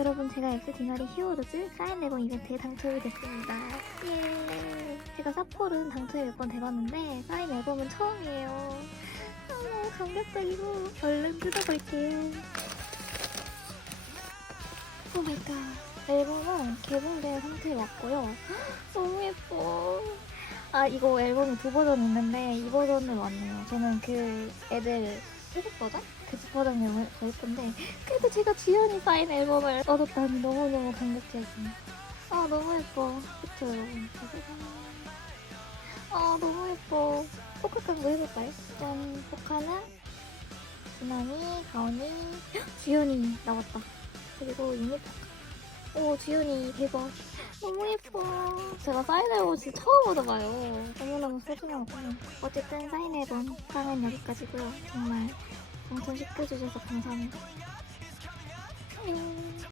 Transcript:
여러분 제가 엑스 디마리 히어로즈 사인 앨범 이벤트에 당첨이 됐습니다. 예. 제가 사폴은 당첨이 몇 번 돼봤는데 사인 앨범은 처음이에요. 아, 너무 감격적이고 얼른 뜯어볼게요. 오 마이 갓. 앨범은 개봉된 상태에 왔고요. 너무 예뻐. 아 이거 앨범이 두 버전 있는데 이 버전으로 왔네요. 저는 그 애들 회색 버전? 그 너무 더 예쁜데 그래도 제가 지연이 사인 앨범을 얻었다니 너무너무 감격적이에요. 아 너무 예뻐. 그쵸 여러분? 아 너무 예뻐. 포카 광고 해볼까요? 짠 포카는 이나미, 가온이, 헉, 지연이 나왔다. 그리고 유니 포카. 오 지연이 대박. 너무 예뻐. 제가 사인 앨범 진짜 처음 얻어봐요. 너무너무 소중하고. 어쨌든 사인 앨범 상은 여기까지고요. 정말 당첨시켜주셔서 감사합니다. 안녕.